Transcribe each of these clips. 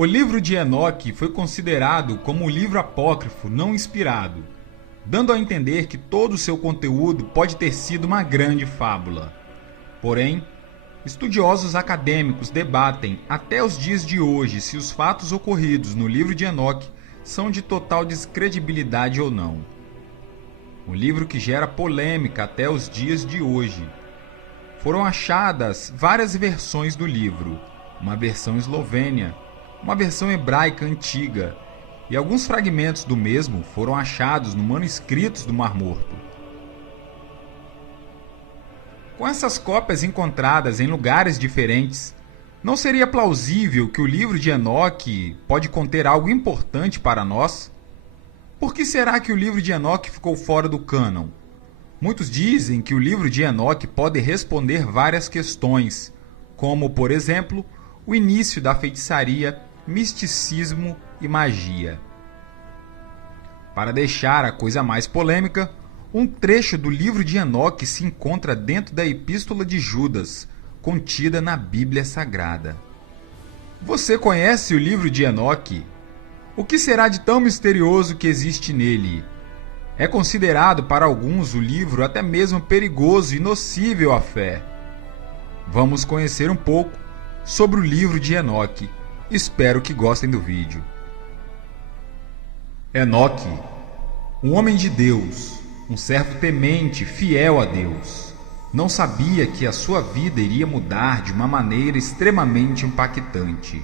O livro de Enoque foi considerado como um livro apócrifo não inspirado, dando a entender que todo o seu conteúdo pode ter sido uma grande fábula. Porém, estudiosos acadêmicos debatem até os dias de hoje se os fatos ocorridos no livro de Enoque são de total descredibilidade ou não. Um livro que gera polêmica até os dias de hoje. Foram achadas várias versões do livro, uma versão eslovênia, uma versão hebraica antiga, e alguns fragmentos do mesmo foram achados no manuscritos do Mar Morto. Com essas cópias encontradas em lugares diferentes, não seria plausível que o livro de Enoque pode conter algo importante para nós? Por que será que o livro de Enoque ficou fora do cânon? Muitos dizem que o livro de Enoque pode responder várias questões, como, por exemplo, o início da feitiçaria, misticismo e magia. Para deixar a coisa mais polêmica, um trecho do livro de Enoque se encontra dentro da Epístola de Judas, contida na Bíblia Sagrada. Você conhece o livro de Enoque? O que será de tão misterioso que existe nele? É considerado para alguns o livro até mesmo perigoso e nocível à fé. Vamos conhecer um pouco sobre o livro de Enoque. Espero que gostem do vídeo. Enoque, um homem de Deus, um servo temente, fiel a Deus, não sabia que a sua vida iria mudar de uma maneira extremamente impactante.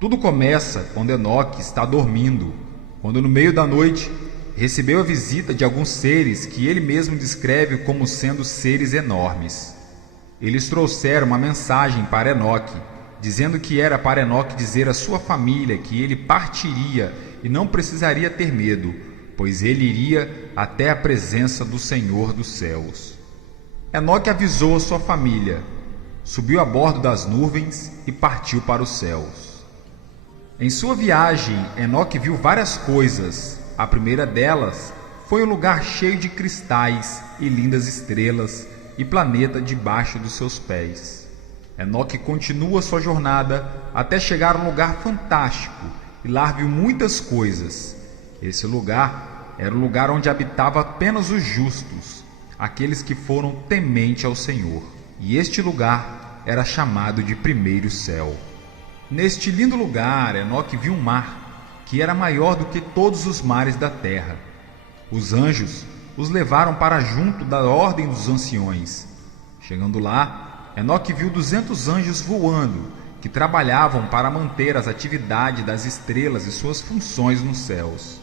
Tudo começa quando Enoque está dormindo, quando no meio da noite recebeu a visita de alguns seres que ele mesmo descreve como sendo seres enormes. Eles trouxeram uma mensagem para Enoque, dizendo que era para Enoque dizer à sua família que ele partiria e não precisaria ter medo, pois ele iria até a presença do Senhor dos céus. Enoque avisou a sua família, subiu a bordo das nuvens e partiu para os céus. Em sua viagem, Enoque viu várias coisas. A primeira delas foi um lugar cheio de cristais e lindas estrelas e planeta debaixo dos seus pés. Enoque continua sua jornada até chegar a um lugar fantástico e lá viu muitas coisas. Esse lugar era o lugar onde habitava apenas os justos, aqueles que foram tementes ao Senhor. E este lugar era chamado de Primeiro Céu. Neste lindo lugar, Enoque viu um mar, que era maior do que todos os mares da terra. Os anjos os levaram para junto da ordem dos anciões. Chegando lá, Enoque viu 200 anjos voando, que trabalhavam para manter as atividades das estrelas e suas funções nos céus.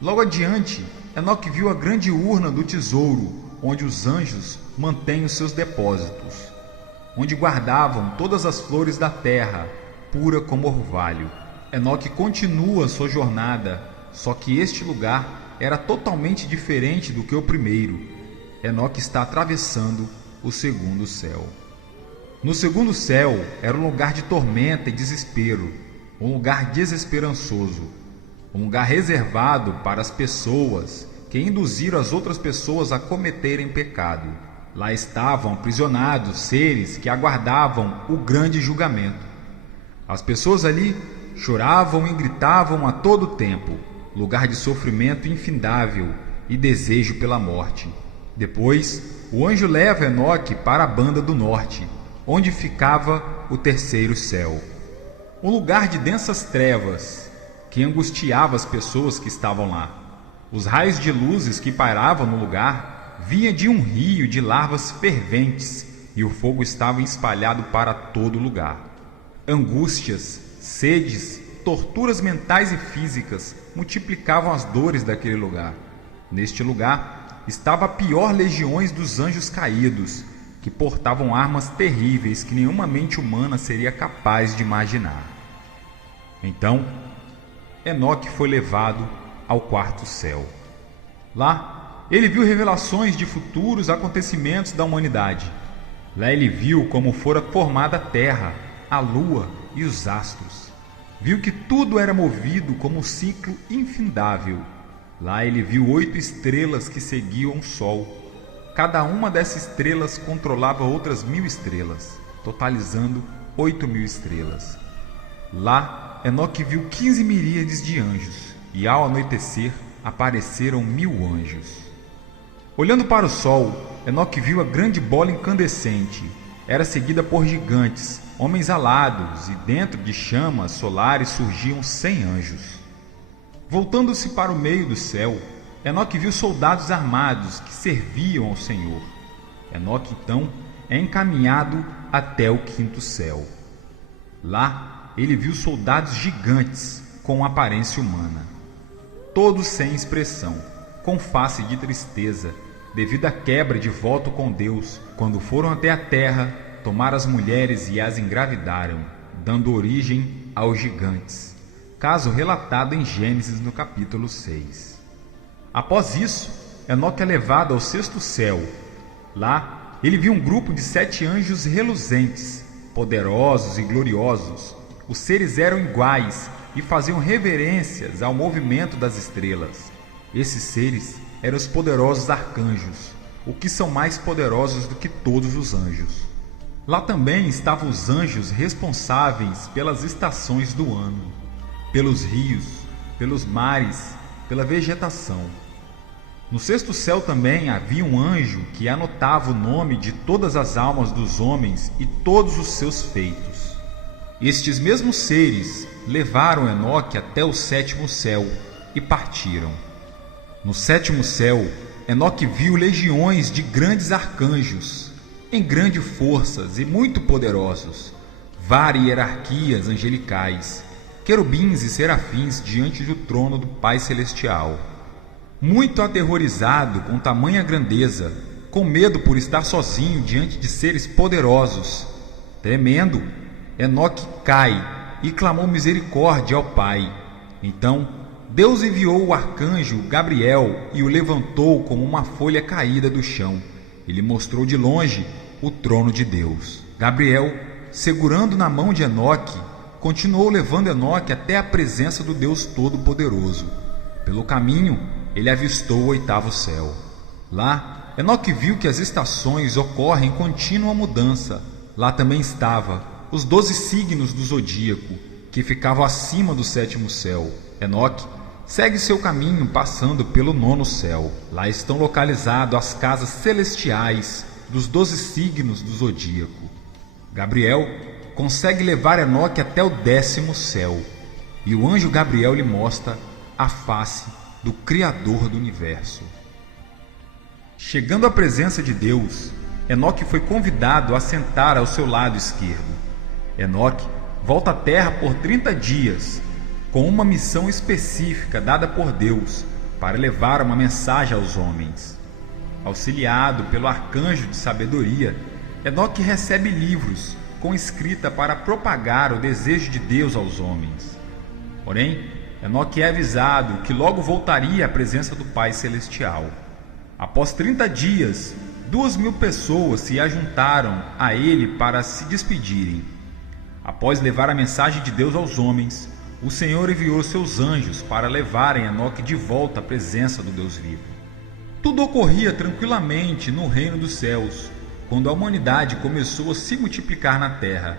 Logo adiante, Enoque viu a grande urna do tesouro, onde os anjos mantêm os seus depósitos, onde guardavam todas as flores da terra, pura como orvalho. Enoque continua sua jornada, só que este lugar era totalmente diferente do que o primeiro. Enoque está atravessando o segundo céu. No segundo céu era um lugar de tormenta e desespero, um lugar desesperançoso, um lugar reservado para as pessoas que induziram as outras pessoas a cometerem pecado. Lá estavam aprisionados seres que aguardavam o grande julgamento. As pessoas ali choravam e gritavam a todo tempo, lugar de sofrimento infindável e desejo pela morte. Depois, o anjo leva Enoque para a banda do norte, onde ficava o terceiro céu, um lugar de densas trevas que angustiava as pessoas que estavam lá. Os raios de luzes que pairavam no lugar vinham de um rio de larvas ferventes e o fogo estava espalhado para todo lugar. Angústias, sedes, torturas mentais e físicas multiplicavam as dores daquele lugar. Neste lugar estava a pior legiões dos anjos caídos, que portavam armas terríveis que nenhuma mente humana seria capaz de imaginar. Então, Enoque foi levado ao quarto céu. Lá, ele viu revelações de futuros acontecimentos da humanidade. Lá ele viu como fora formada a terra, a lua e os astros. Viu que tudo era movido como um ciclo infindável. Lá ele viu 8 estrelas que seguiam o sol. Cada uma dessas estrelas controlava outras 1000 estrelas, totalizando 8.000 estrelas. Lá, Enoque viu 15 miríades de anjos, e ao anoitecer apareceram 1000 anjos. Olhando para o sol, Enoque viu a grande bola incandescente. Era seguida por gigantes, homens alados, e dentro de chamas solares surgiam 100 anjos. Voltando-se para o meio do céu, Enoque viu soldados armados que serviam ao Senhor. Enoque, então, é encaminhado até o 5º céu. Lá, ele viu soldados gigantes com aparência humana, todos sem expressão, com face de tristeza, devido à quebra de voto com Deus, quando foram até a terra tomar as mulheres e as engravidaram, dando origem aos gigantes, caso relatado em Gênesis no capítulo 6. Após isso, Enoque é levado ao 6º céu. Lá, ele viu um grupo de 7 anjos reluzentes, poderosos e gloriosos. Os seres eram iguais e faziam reverências ao movimento das estrelas. Esses seres eram os poderosos arcanjos, o que são mais poderosos do que todos os anjos. Lá também estavam os anjos responsáveis pelas estações do ano, pelos rios, pelos mares, pela vegetação. No 6º céu também havia um anjo que anotava o nome de todas as almas dos homens e todos os seus feitos. Estes mesmos seres levaram Enoque até o 7º céu e partiram. No 7º céu, Enoque viu legiões de grandes arcanjos, em grandes forças e muito poderosos, várias hierarquias angelicais, querubins e serafins diante do trono do Pai Celestial. Muito aterrorizado com tamanha grandeza, com medo por estar sozinho diante de seres poderosos, tremendo, Enoque cai e clamou misericórdia ao Pai. Então, Deus enviou o arcanjo Gabriel e o levantou como uma folha caída do chão. Ele mostrou de longe o trono de Deus. Gabriel, segurando na mão de Enoque, continuou levando Enoque até a presença do Deus Todo-Poderoso. Pelo caminho, ele avistou o 8º céu. Lá, Enoque viu que as estações ocorrem em contínua mudança. Lá também estavam os 12 signos do zodíaco, que ficavam acima do 7º céu. Enoque segue seu caminho passando pelo 9º céu. Lá estão localizadas as casas celestiais dos 12 signos do zodíaco. Gabriel consegue levar Enoque até o 10º céu, e o anjo Gabriel lhe mostra a face do Criador do universo. Chegando à presença de Deus, Enoque foi convidado a sentar ao seu lado esquerdo. Enoque volta à terra por 30 dias, com uma missão específica dada por Deus para levar uma mensagem aos homens. Auxiliado pelo arcanjo de sabedoria, Enoque recebe livros com escrita para propagar o desejo de Deus aos homens. Porém, Enoque é avisado que logo voltaria à presença do Pai Celestial. Após 30 dias, 2.000 pessoas se ajuntaram a ele para se despedirem. Após levar a mensagem de Deus aos homens, o Senhor enviou seus anjos para levarem Enoque de volta à presença do Deus vivo. Tudo ocorria tranquilamente no reino dos céus, quando a humanidade começou a se multiplicar na terra.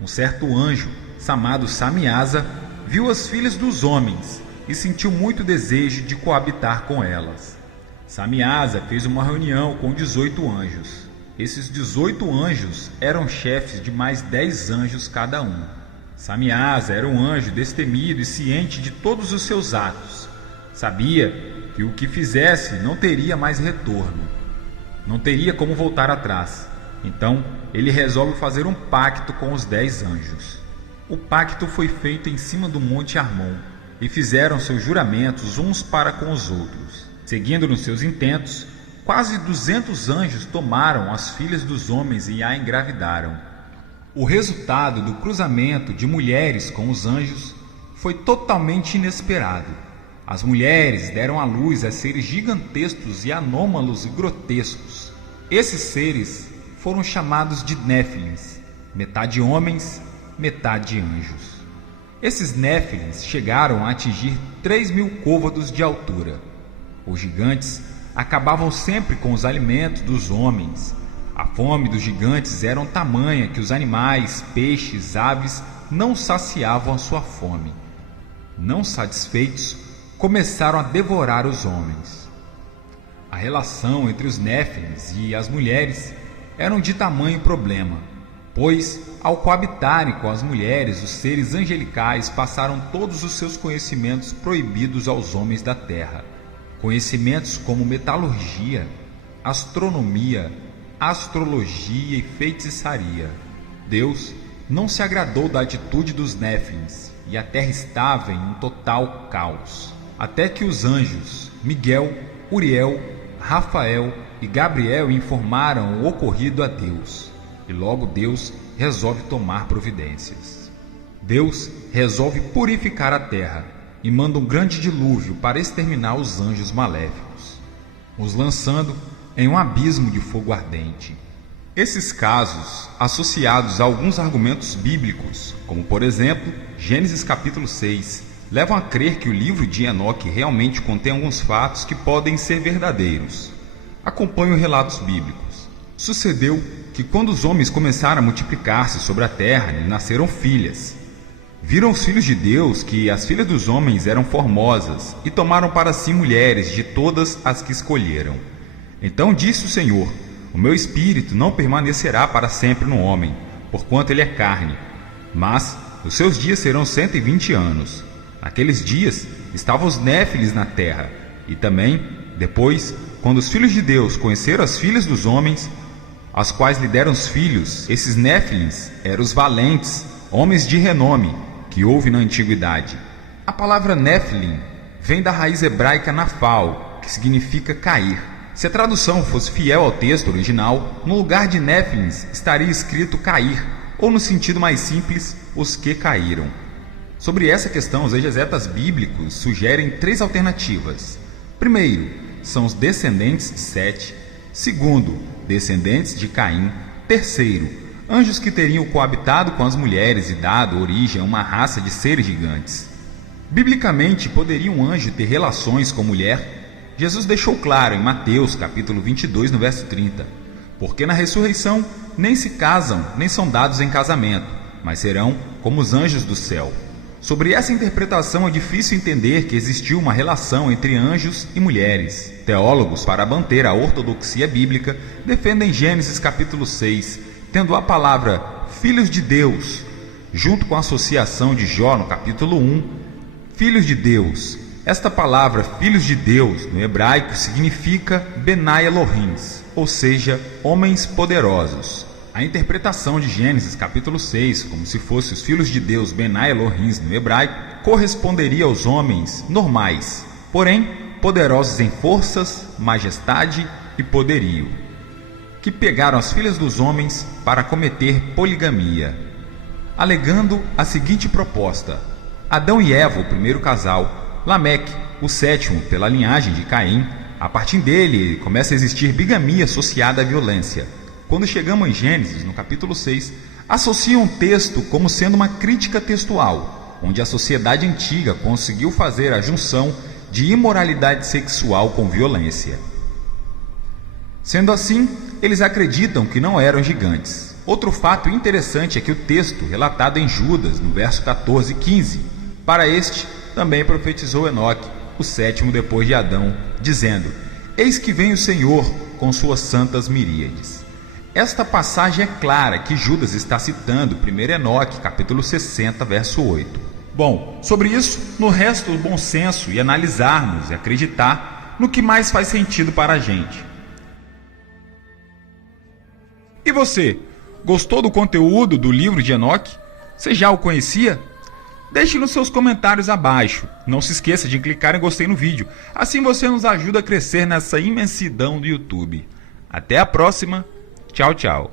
Um certo anjo, chamado Samiasa, viu as filhas dos homens e sentiu muito desejo de coabitar com elas. Samiasa fez uma reunião com 18 anjos. Esses 18 anjos eram chefes de mais 10 anjos cada um. Samiasa era um anjo destemido e ciente de todos os seus atos. Sabia que o que fizesse não teria mais retorno. Não teria como voltar atrás. Então, ele resolve fazer um pacto com os 10 anjos. O pacto foi feito em cima do Monte Hermon, e fizeram seus juramentos uns para com os outros. Seguindo nos seus intentos, quase 200 anjos tomaram as filhas dos homens e a engravidaram. O resultado do cruzamento de mulheres com os anjos foi totalmente inesperado. As mulheres deram à luz a seres gigantescos e anômalos e grotescos. Esses seres foram chamados de Néfilins, metade homens, metade anjos. Esses Néfilins chegaram a atingir 3.000 côvados de altura. Os gigantes acabavam sempre com os alimentos dos homens. A fome dos gigantes era tamanha que os animais, peixes, aves não saciavam a sua fome. Não satisfeitos, começaram a devorar os homens. A relação entre os Néfilins e as mulheres era de tamanho problema, pois, ao coabitarem com as mulheres, os seres angelicais passaram todos os seus conhecimentos proibidos aos homens da terra. Conhecimentos como metalurgia, astronomia, astrologia e feitiçaria. Deus não se agradou da atitude dos Néfilins e a terra estava em um total caos. Até que os anjos Miguel, Uriel, Rafael e Gabriel informaram o ocorrido a Deus. E logo Deus resolve tomar providências. Deus resolve purificar a terra e manda um grande dilúvio para exterminar os anjos maléficos, os lançando em um abismo de fogo ardente. Esses casos, associados a alguns argumentos bíblicos, como por exemplo, Gênesis capítulo 6, levam a crer que o livro de Enoque realmente contém alguns fatos que podem ser verdadeiros. Acompanhe os relatos bíblicos. Sucedeu que quando os homens começaram a multiplicar-se sobre a terra, lhe nasceram filhas. Viram os filhos de Deus que as filhas dos homens eram formosas e tomaram para si mulheres de todas as que escolheram. Então disse o Senhor: o meu espírito não permanecerá para sempre no homem, porquanto ele é carne, mas os seus dias serão 120 anos. Naqueles dias estavam os Néfilis na terra, e também, depois, quando os filhos de Deus conheceram as filhas dos homens, as quais lhe deram os filhos, esses Néfilins eram os valentes, homens de renome, que houve na antiguidade. A palavra Néfilim vem da raiz hebraica Nafal, que significa cair. Se a tradução fosse fiel ao texto original, no lugar de Néfilins estaria escrito cair, ou no sentido mais simples, os que caíram. Sobre essa questão, os exegetas bíblicos sugerem 3 alternativas. Primeiro, são os descendentes de Sete. Segundo, descendentes de Caim. Terceiro, anjos que teriam coabitado com as mulheres e dado origem a uma raça de seres gigantes. Biblicamente, poderia um anjo ter relações com mulher? Jesus deixou claro em Mateus capítulo 22, no verso 30, porque na ressurreição nem se casam, nem são dados em casamento, mas serão como os anjos do céu. Sobre essa interpretação é difícil entender que existiu uma relação entre anjos e mulheres. Teólogos, para manter a ortodoxia bíblica, defendem Gênesis capítulo 6, tendo a palavra filhos de Deus, junto com a associação de Jó no capítulo 1, filhos de Deus. Esta palavra filhos de Deus, no hebraico, significa Benai Elohim, ou seja, homens poderosos. A interpretação de Gênesis capítulo 6, como se fossem os filhos de Deus Benai Elohim no hebraico, corresponderia aos homens normais, porém poderosos em forças, majestade e poderio, que pegaram as filhas dos homens para cometer poligamia, alegando a seguinte proposta: Adão e Eva, o primeiro casal, Lameque, o sétimo, pela linhagem de Caim. A partir dele começa a existir bigamia associada à violência. Quando chegamos em Gênesis, no capítulo 6, associam o texto como sendo uma crítica textual, onde a sociedade antiga conseguiu fazer a junção de imoralidade sexual com violência. Sendo assim, eles acreditam que não eram gigantes. Outro fato interessante é que o texto relatado em Judas, no verso 14 e 15, para este também profetizou Enoque, o sétimo depois de Adão, dizendo: Eis que vem o Senhor com suas santas miríades. Esta passagem é clara que Judas está citando 1 Enoque, capítulo 60, verso 8. Bom, sobre isso, no resto do bom senso e analisarmos e acreditar no que mais faz sentido para a gente. E você, gostou do conteúdo do livro de Enoque? Você já o conhecia? Deixe nos seus comentários abaixo. Não se esqueça de clicar em gostei no vídeo. Assim você nos ajuda a crescer nessa imensidão do YouTube. Até a próxima. Tchau, tchau.